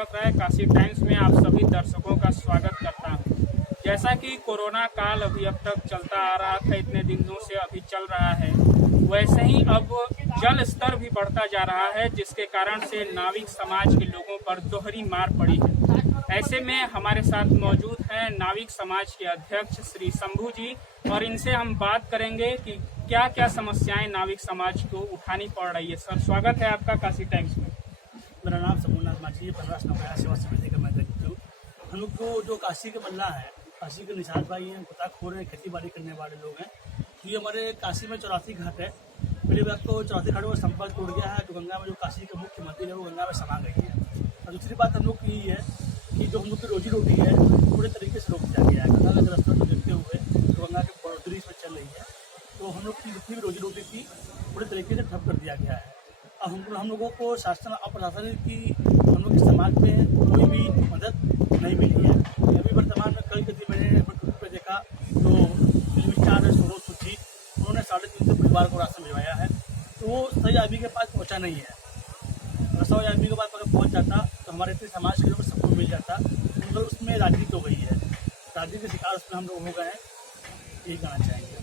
Deepak Rai Kashi times में आप सभी दर्शकों का स्वागत करता हूं। जैसा कि कोरोना काल अभी अब तक चलता आ रहा था, इतने दिनों से अभी चल रहा है, वैसे ही अब जल स्तर भी बढ़ता जा रहा है, जिसके कारण से नाविक समाज के लोगों पर दोहरी मार पड़ी है। ऐसे में हमारे साथ मौजूद हैं नाविक समाज के अध्यक्ष श्री शंभू जी, और इनसे हम बात करेंगे कि क्या क्या समस्याएं नाविक समाज को उठानी पड़ रही है। सर, स्वागत है आपका काशी टाइम्स में। मेरा नाम शंभूनाथ माछी है, 15 नौकरिया सेवा समिति का मैं अध्यक्ष हूँ। हम लोग को जो काशी के मल्ला है, काशी के निषाद भाई हैं, गोताखोर हैं, खेती बाड़ी करने वाले लोग हैं। तो ये हमारे काशी में 84 घाट है। पहली बात तो 84 घाटों का संपर्क टूट गया है, तो गंगा में जो काशी के मुख्य मंदिर है वो गंगा में समा गई है। और दूसरी बात हम लोग की यही है कि जो हम लोग की रोजी रोटी है पूरे तरीके से रोक दिया गया है। गंगा का जलस्तर को देखते हुए तो गंगा की बढ़ोतरी इसमें चल रही है, तो हम लोग की जितनी भी रोजी रोटी थी पूरे तरीके से ठप कर दिया गया है। अब हम लोगों को शासन और प्रशासन की हम लोग के समाज में कोई भी मदद नहीं मिली है। अभी वर्तमान में कल के दिन मैंने यूट्यूब पे देखा तो फिल्मी स्टार है सोनू सूद जी, उन्होंने 350 परिवार को राशन भिजवाया है। तो वो सही आदमी के पास पहुंचा नहीं है। अगर सही आदमी के पास अगर पहुंच जाता तो हमारे इतने समाज के लोग सबको मिल जाता, मगर उसमें राजनीति हो गई है। राजनीति के शिकार उसमें हम लोग हो गए हैं, यही कहना चाहेंगे।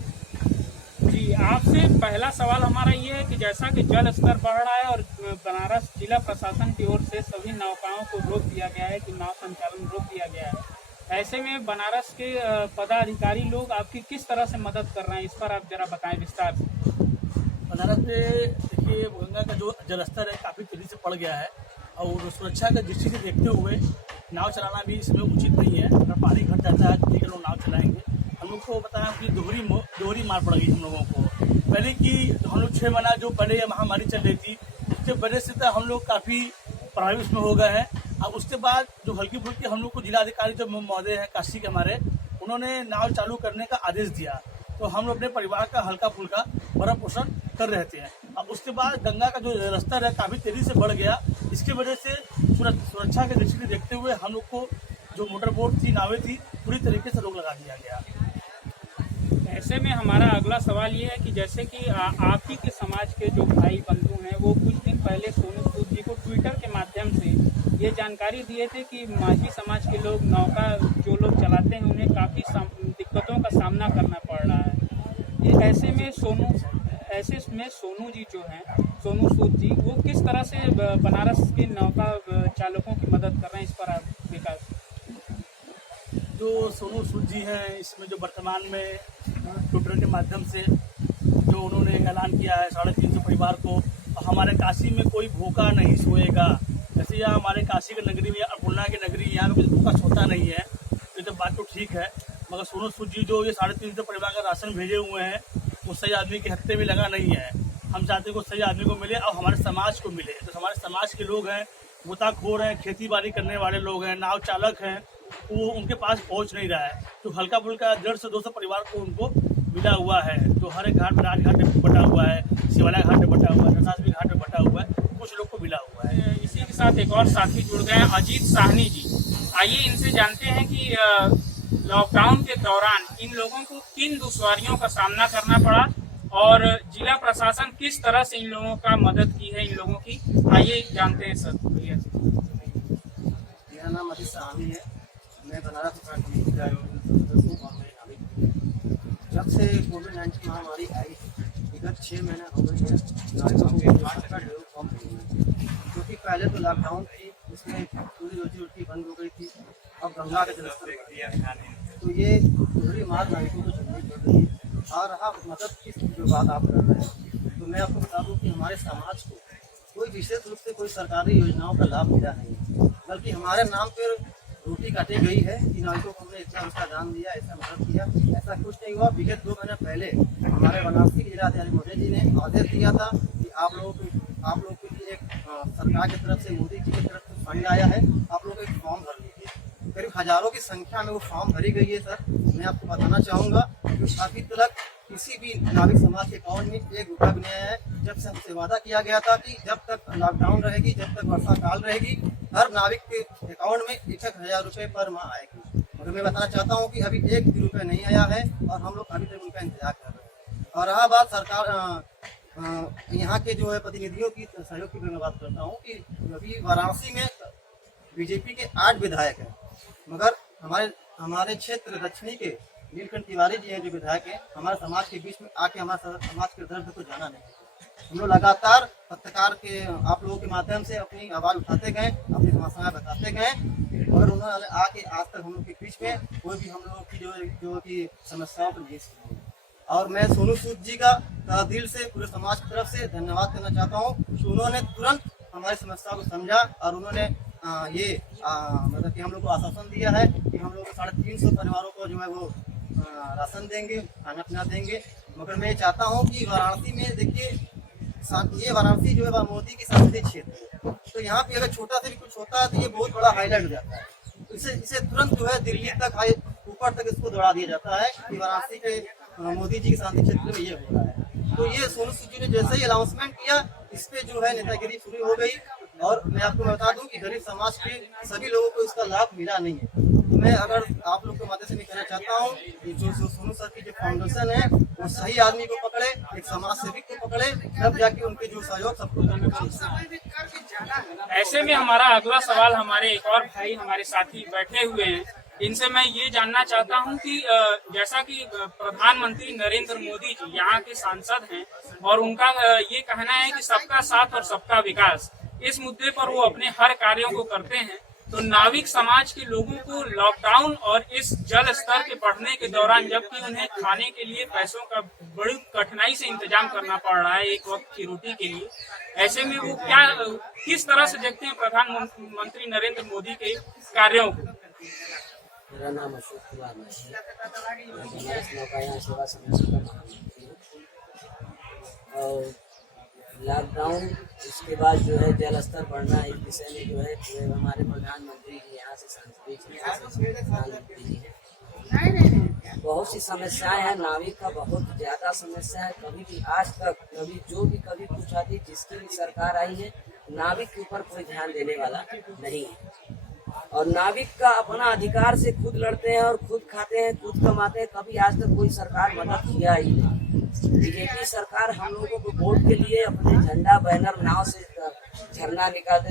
जी, आपसे पहला सवाल हमारा ये है कि जैसा कि जल स्तर बढ़ रहा है और बनारस जिला प्रशासन की ओर से सभी नौकाओं को रोक दिया गया है कि नाव संचालन रोक दिया गया है, ऐसे में बनारस के पदाधिकारी लोग आपकी किस तरह से मदद कर रहे हैं, इस पर आप जरा बताएं विस्तार से। बनारस में देखिए गंगा का जो जलस्तर है काफ़ी तेजी से बढ़ गया है, और सुरक्षा का दृष्टि से देखते हुए नाव चलाना भी इसमें उचित नहीं है। अगर पानी घट जाता है तो ठीक है, लोग नाव चलाएंगे। हम लोग को बताया कि दोहरी मार पड़ गई हम लोगों को। पहले की हम लोग 6 महीना जो पहले महामारी चल रही थी, उसके वजह से तो हम लोग काफ़ी प्रभावित उसमें हो गए हैं। अब उसके बाद जो हल्की फुल्की हम लोग को जिलाधिकारी जो महोदय हैं काशी के हमारे, उन्होंने नाव चालू करने का आदेश दिया, तो हम लोग अपने परिवार का हल्का फुल्का भरण पोषण कर रहे थे। अब उसके बाद गंगा का जो जलस्तर है काफ़ी तेज़ी से बढ़ गया। इसकी वजह से सुरक्षा के दृष्टि से देखते हुए हम लोग को जो मोटर बोट थी, नावें थी, पूरी तरीके से रोक लगा दिया गया। ऐसे में हमारा अगला सवाल ये है कि जैसे कि आप ही के समाज के जो भाई बंधु हैं, वो कुछ दिन पहले सोनू सूद जी को ट्विटर के माध्यम से ये जानकारी दिए थे कि माझी समाज के लोग नौका जो लोग चलाते हैं उन्हें काफ़ी दिक्कतों का सामना करना पड़ रहा है। ऐसे में सोनू जी जो हैं, सोनू सूद जी, वो किस तरह से बनारस के नौका चालकों की मदद कर रहे हैं, इस पर आप विकास। जो सोनू सूद जी हैं, इसमें जो वर्तमान में ट्विटर के माध्यम से जो उन्होंने एक ऐलान किया है 350 परिवार को, हमारे काशी में कोई भूखा नहीं सोएगा। जैसे यहाँ हमारे काशी की नगरी में, अन्नपूर्णा की नगरी, यहाँ पे भूखा सोता नहीं है, तो बात तो ठीक है। मगर सोनू सूद जी जो ये 350 परिवार का राशन भेजे हुए हैं, वो सही आदमी के हत्थे में लगा नहीं है। हम चाहते हैं कि सही आदमी को मिले और हमारे समाज को मिले। तो हमारे समाज के लोग हैं, गोताखोर हैं, खेती बाड़ी करने वाले लोग हैं, नाव चालक हैं, वो उनके पास पहुंच नहीं रहा है। तो हल्का फुल्का 150 से 200 परिवार को उनको मिला हुआ है। तो हर एक घाट में, राजघाट में बटा हुआ है, शिवाला घाट में बटा हुआ है, नसासवी घाट में बटा हुआ है, कुछ लोग को मिला हुआ है। इसी के साथ एक और साथी जुड़ गए हैं, अजीत साहनी जी। आइए इनसे जानते हैं कि लॉकडाउन के दौरान इन लोगों को किन दुश्वारियों का सामना करना पड़ा और जिला प्रशासन किस तरह से इन लोगों का मदद की है इन लोगों की। आइए जानते हैं सर। मेरा नाम अजीत साहनी है, मैं बनारस कमेटी का सदस्य हूँ और मैं नाविक हूँ। जब से कोविड-19 महामारी आई, विगत 6 महीने हो गए हैं नाविकों को कम हुई है, क्योंकि पहले तो लॉकडाउन थी, उसमें पूरी रोजी रोटी बंद हो गई थी। अब गंगा का जलस्तर तो ये दोहरी मार नाविकों को झेलनी पड़ रही है। और रहा मदद की जो बात आप कर रहे हैं, तो मैं आपको बता दूँ कि हमारे समाज को कोई विशेष रूप से कोई सरकारी योजनाओं का लाभ मिला नहीं, बल्कि हमारे नाम पर रोटी काटी गई है कि नाविकों को हमने इतना उसका दान दिया, ऐसा मदद किया, ऐसा कुछ नहीं हुआ। विगत 2 महीने पहले हमारे बनारसी के जिलाधिकारी महोदय जी ने आदेश दिया था कि आप लोगों के लिए एक सरकार की तरफ से, मोदी जी की तरफ से फंड आया है, आप लोग एक फॉर्म भर लीजिए। करीब हजारों की संख्या में वो फॉर्म भरी गई है। सर, मैं आपको बताना चाहूँगा कि अभी तक किसी भी नाविक समाज के अकाउंट में 1 रुपया भी नहीं आया है। जब से हमसे वादा किया गया था कि जब तक लॉकडाउन रहेगी, जब तक वर्षा काल रहेगी, हर नाविक के अकाउंट में 1-1 हज़ार रुपये पर माह आएगी। मगर मैं बताना चाहता हूँ कि अभी 1 भी रुपये नहीं आया है और हम लोग अभी तक उनका इंतजार कर रहे हैं। और रहा बात सरकार यहाँ के जो है प्रतिनिधियों की सहयोग की, मैं बात करता हूँ कि अभी वाराणसी में बीजेपी के 8 विधायक हैं, मगर हमारे क्षेत्र दक्षिणी के नीलकंठ तिवारी जी हैं जो विधायक हैं, हमारे समाज के बीच में आके हमारे समाज के दर्द को जाना नहीं। हम लोग लगातार पत्रकार के आप लोगों के माध्यम से अपनी आवाज उठाते गए, अपनी समस्याएं बताते गए, मगर उन्होंने आके आज तक हम लोग के बीच में कोई भी हम लोगों की जो कि समस्याओं को नहीं सुनी। और मैं सोनू सूद जी का दिल से पूरे समाज की तरफ से धन्यवाद करना चाहता हूँ कि उन्होंने तुरंत हमारी समस्या को समझा और उन्होंने मतलब कि हम लोग को आश्वासन दिया है कि हम लोग 350 परिवारों को जो है वो राशन देंगे, खाना पीना देंगे। मगर मैं चाहता हूँ कि वाराणसी में देखिए, ये वाराणसी जो है मोदी की संसदीय क्षेत्र है, तो यहाँ पे अगर छोटा से भी कुछ होता है तो ये बहुत बड़ा हाईलाइट हो जाता है। तो इसे तुरंत जो है दिल्ली तक ऊपर तक इसको दौड़ा दिया जाता है कि वाराणसी के मोदी जी के संसदीय क्षेत्र में ये हो रहा है। तो ये सोनू सूद जी ने जैसे ही अनाउंसमेंट किया, इस पे जो है नेतागिरी शुरू हो गई। और मैं आपको बता दूं कि गरीब समाज के सभी लोगों को इसका लाभ मिला नहीं है। तो मैं अगर आप लोग के माध्यम से मैं कहना चाहता हूँ कि जो सोनू सर की जो फाउंडेशन है वो सही आदमी को पकड़े, एक समाज सेविक को पकड़े, तब जाके उनके जो सहयोग सबको मिले। ऐसे में हमारा अगला सवाल हमारे एक और भाई हमारे साथी बैठे हुए हैं, इनसे मैं ये जानना चाहता हूं कि जैसा कि प्रधानमंत्री नरेंद्र मोदी जी यहाँ के सांसद हैं और उनका ये कहना है कि सबका साथ और सबका विकास, इस मुद्दे पर वो अपने हर कार्यों को करते हैं, तो नाविक समाज के लोगों को लॉकडाउन और इस जल स्तर के बढ़ने के दौरान जबकि उन्हें खाने के लिए पैसों का बड़ी कठिनाई से इंतजाम करना पड़ रहा है एक वक्त की रोटी के लिए, ऐसे में वो किस तरह से देखते हैं प्रधानमंत्री नरेंद्र मोदी के कार्यों को? मेरा नाम अशोक कुमार माछी है, मैं बनारस नौकायान सेवा समिति का महामंत्री हूँ। और लॉकडाउन उसके बाद जो है जल स्तर बढ़ना, इस विषय में जो है हमारे प्रधानमंत्री जी यहाँ से सांसदीय प्रधानमंत्री जी हैं। बहुत सी समस्याएं हैं, नाविक का बहुत ज्यादा समस्या है। कभी भी आज तक कभी पूछा थी जिसकी भी सरकार आई है, नाविक के ऊपर कोई ध्यान देने वाला नहीं है। और नाविक का अपना अधिकार से खुद लड़ते हैं और खुद खाते हैं, खुद कमाते हैं। कभी आज तक कोई सरकार मदद किया ही नहीं। बीजेपी सरकार हम लोगों को वोट के लिए अपने झंडा बैनर नाव से धरना निकालते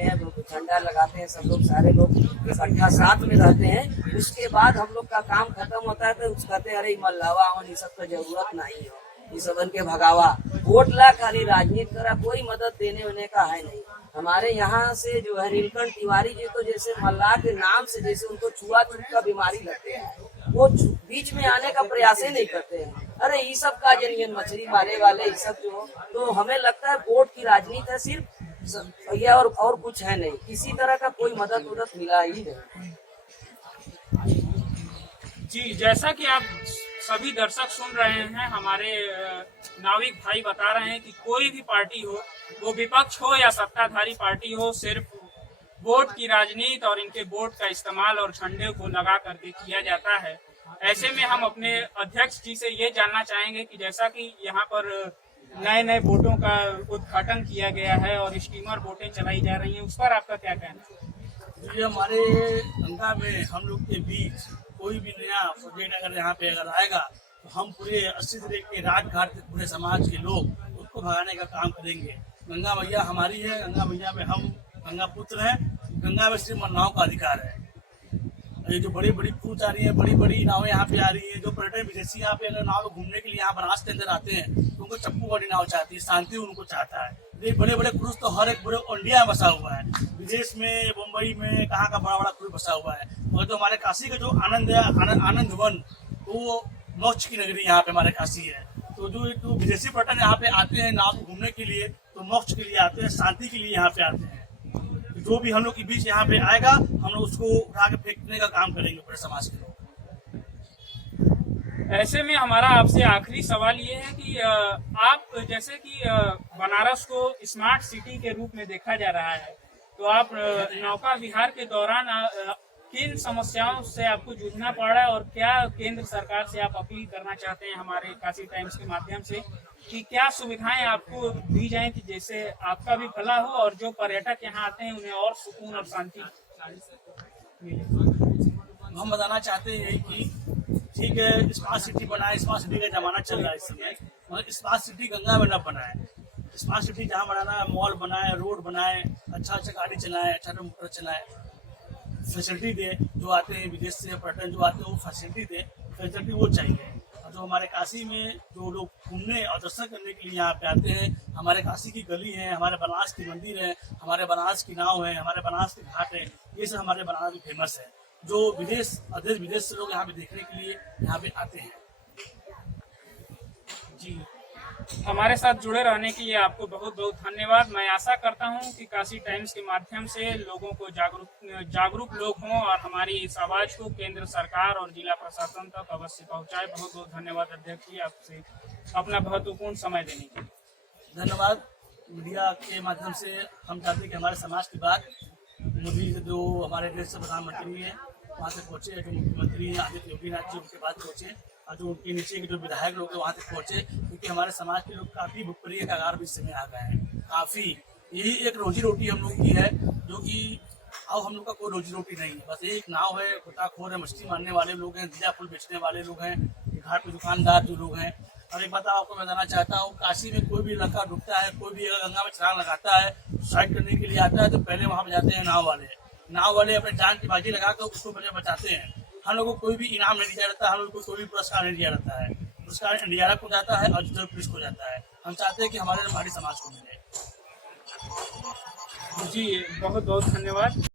हैं, झंडा लगाते हैं, सब लोग सारे लोग इकट्ठा साथ में रहते हैं। उसके बाद हम लोग का काम खत्म होता है तो कहते हैं अरे मल्लावा ये सब का जरूरत नहीं हो, ये सबन के भगावा, वोट ला, खाली राजनीति करा, कोई मदद देने होने का है नहीं। हमारे यहाँ से जो है नीलकंठ तिवारी जी तो जैसे मल्लाह के नाम से जैसे उनको छुआछूत का बीमारी लगते हैं, वो बीच में आने का प्रयास ही नहीं करते हैं। अरे ये सब का जरिए मछली मारे वाले ये सब जो हो, तो हमें लगता है वोट की राजनीति है सिर्फ, ये और कुछ है नहीं। किसी तरह का कोई मदद मिला ही नहीं। जी, जैसा कि आप सभी दर्शक सुन रहे हैं, हमारे नाविक भाई बता रहे हैं कि कोई भी पार्टी हो, वो विपक्ष हो या सत्ताधारी पार्टी हो, सिर्फ वोट की राजनीति और इनके वोट का इस्तेमाल और झंडे को लगा करके किया जाता है। ऐसे में हम अपने अध्यक्ष जी से ये जानना चाहेंगे कि जैसा कि यहाँ पर नए बोटों का उद्घाटन किया गया है और स्टीमर बोटें चलाई जा रही हैं, उस पर आपका क्या कहना है? ये हमारे गंगा में हम लोग के बीच कोई भी नया प्रोजेक्ट अगर यहाँ पे अगर आएगा तो हम पूरे 80 जिले के राज घाट के पूरे समाज के लोग उसको भगाने का काम करेंगे। गंगा मैया हमारी है, गंगा मैया में हम गंगा पुत्र हैं, गंगा में सिर्फ नाव का अधिकार है। ये जो बड़ी बड़ी क्रूज आ रही है, बड़ी बड़ी नावें यहाँ पे आ रही है, जो पर्यटन विदेशी यहाँ पे अगर नाव घूमने के लिए यहाँ बनारस के अंदर आते हैं तो उनको चप्पू वाली नाव चाहती है, शांति उनको चाहता है। ये बड़े बड़े क्रूज तो हर एक पूरे इंडिया में बसा हुआ है, विदेश में, मुंबई में, कहाँ का बड़ा बड़ा क्रूज बसा हुआ है। और जो हमारे काशी का जो आनंद है, आनंद वन, तो वो मोक्ष की नगरी यहाँ पे हमारे काशी है। तो जो विदेशी पर्यटन यहाँ पे आते हैं नाव घूमने के लिए, तो मोक्ष के लिए आते हैं, शांति के लिए यहाँ पे आते हैं। जो भी हम लोग के बीच यहाँ पे आएगा, हम लोग उसको उठा के फेंकने का काम करेंगे पूरे समाज के लोग। ऐसे में हमारा आपसे आखिरी सवाल ये है कि आप जैसे कि बनारस को स्मार्ट सिटी के रूप में देखा जा रहा है, तो आप नौका विहार के दौरान किन समस्याओं से आपको जूझना पड़ रहा है और क्या केंद्र सरकार से आप अपील करना चाहते हैं हमारे काशी टाइम्स के माध्यम से कि क्या सुविधाएं आपको दी जाएं कि जैसे आपका भी भला हो और जो पर्यटक यहाँ आते हैं उन्हें और सुकून और शांति मिले? हम बताना चाहते हैं कि ठीक है, स्मार्ट सिटी बनाए, स्मार्ट सिटी का जमाना चल रहा है इस समय, मगर स्मार्ट सिटी गंगा में न बनाए। स्मार्ट सिटी जहाँ बनाना है, मॉल बनाए, रोड बनाए, अच्छा गाड़ी चलाएं, अच्छा मोटर चलाएं, फैसिलिटी दे। जो आते हैं विदेश से पर्यटन जो आते हैं वो फैसिलिटी वो चाहिए। और जो हमारे काशी में जो लोग घूमने और दर्शन करने के लिए यहाँ पे आते हैं, हमारे काशी की गली है, हमारे बनारस की मंदिर है, हमारे बनारस की नाव है, हमारे बनारस के घाट है, ये सब हमारे बनारस में फेमस है। जो देश विदेश से लोग यहाँ पे देखने के लिए यहाँ पे आते हैं। जी, हमारे साथ जुड़े रहने के लिए आपको बहुत बहुत धन्यवाद। मैं आशा करता हूं कि काशी टाइम्स के माध्यम से लोगों को जागरूक लोग हों और हमारी इस आवाज को केंद्र सरकार और जिला प्रशासन तक अवश्य पहुंचाए। बहुत बहुत धन्यवाद अध्यक्ष जी, आपसे अपना महत्वपूर्ण समय देने के लिए। धन्यवाद। मीडिया के माध्यम से हम चाहते हैं कि हमारे समाज की बात मोदी जो हमारे देश से प्रधानमंत्री हैं वहाँ तक पहुँचे, जो मुख्यमंत्री हैं आदित्य योगी नाथ जी उनके बाद पहुँचे, और जो उनके नीचे के जो विधायक लोग हैं वहाँ तक पहुँचे, क्योंकि हमारे समाज के लोग काफ़ी भूखमरी के कगार भी इस समय आ गए हैं। काफ़ी यही एक रोजी रोटी हम लोग की है, जो कि अब हम लोग का कोई रोजी रोटी नहीं है। बस एक नाव है, गोताखोर है, मछली मारने वाले लोग हैं, दिया फूल बेचने वाले लोग हैं, घाट पे दुकानदार जो लोग हैं। और एक बात आपको मैं बताना चाहता हूँ, काशी में कोई भी लड़का डूबता है, कोई भी अगर गंगा में छलांग लगाता है, सुसाइड करने के लिए आता है, तो पहले वहाँ पे जाते हैं नाव वाले अपने जान की बाजी लगाकर उसको पहले बचाते हैं। हम लोगों को कोई भी इनाम नहीं दिया जाता, हम लोग को कोई भी पुरस्कार नहीं दिया जाता है। पुरस्कार NDRF को जाता है और रिजर्व पुलिस को जाता है। हम चाहते हैं कि हमारे समाज को मिले। जी, बहुत बहुत धन्यवाद।